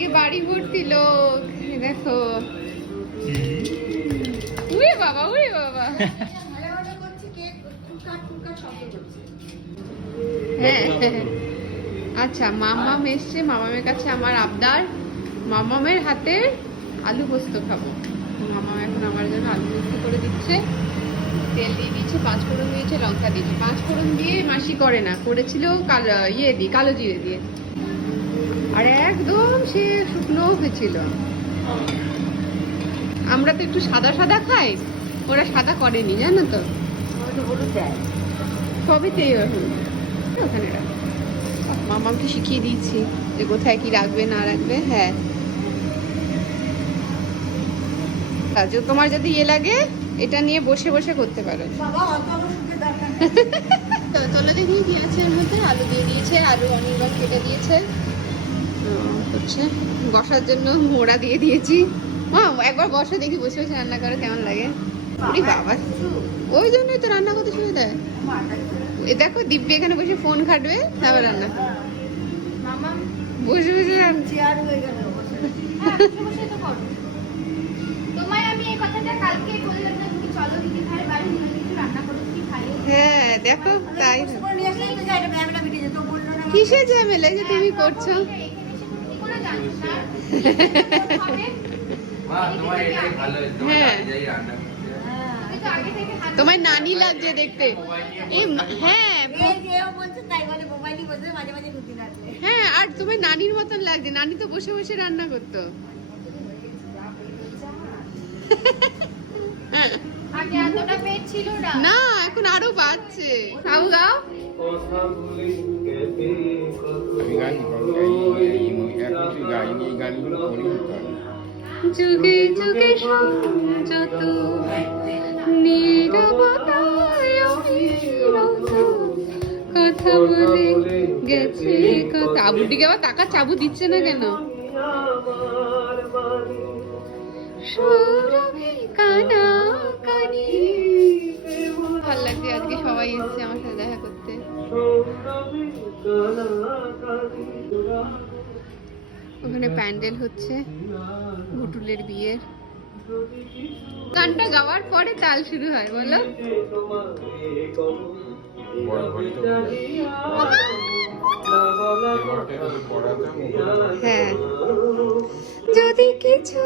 আজকে বাড়ি ভর্তি লোক, দেখো। উড়ে বাবা, উড়ে বাবা। হ্যাঁ, আচ্ছা, মামাম এসছে, মামামের কাছে আমার আবদার, মামামের হাতে আলু পোস্ত খাবো। মামা এখন আমার জন্য আলু পোস্ত করে দিচ্ছে, তেল দিয়ে দিয়েছে, 5 ফোড়ন দিয়েছে, লঙ্কা দিয়েছে। 5 ফোড়ন দিয়ে মাসি করে না, করেছিল কালো জিরে দিয়ে, আর একদম সে শুকনো হয়েছিল। আমরা তো একটু সাদা সাদা খাই, ওরা সাদা করেনি, জানো তো, সবেতেই ওখানে মামাকে শিখিয়ে দিয়েছি যে কোথায় কি রাখবে না রাখবে। হ্যাঁ, তোমার যদি ইয়ে লাগে এটা নিয়ে বসে বসে করতে পারো। চলো দেখি কি আছে এর মধ্যে। আলু দিয়ে দিয়েছে, আলু অনির্বাণ কেটে দিয়েছে, হচ্ছে বসার জন্য মোড়া দিয়ে দিয়েছি। একবার বসে দেখি, বসে বসে রান্না করো কেমন লাগে। বাবা, ওই জন্যই তো রান্না করতে শুরু দেয়। এ দেখো, দিব্যি এখানে বসে ফোন ঘাটবে, তারপর রান্না বসে বসে হ্যাঁ দেখো, তাই কিসের ঝামেলা যে তুমি করছো। হ্যাঁ, তোমার নানি লাগছে দেখতে। হ্যাঁ হ্যাঁ, আর তোমার নানির মতন লাগছে। নানি তো বসে বসে রান্না করতো। না, এখন আরো বাড়ছে। খাও গাও। যুগে যুগে সংযত নীরবতায় কথা বলে গেছে কথা। আবুটিকে আবার টাকা চাবু দিচ্ছে না কেন? ভাল লাগছে, আজকে সবাই এসছে আমার সাথে দেখা করতে। ওখানে প্যান্ডেল হচ্ছে ভুটুলের বিয়ের। গানটা গাওয়ার পরে তাল শুরু হয়, বলো। হ্যাঁ, যদি কিছু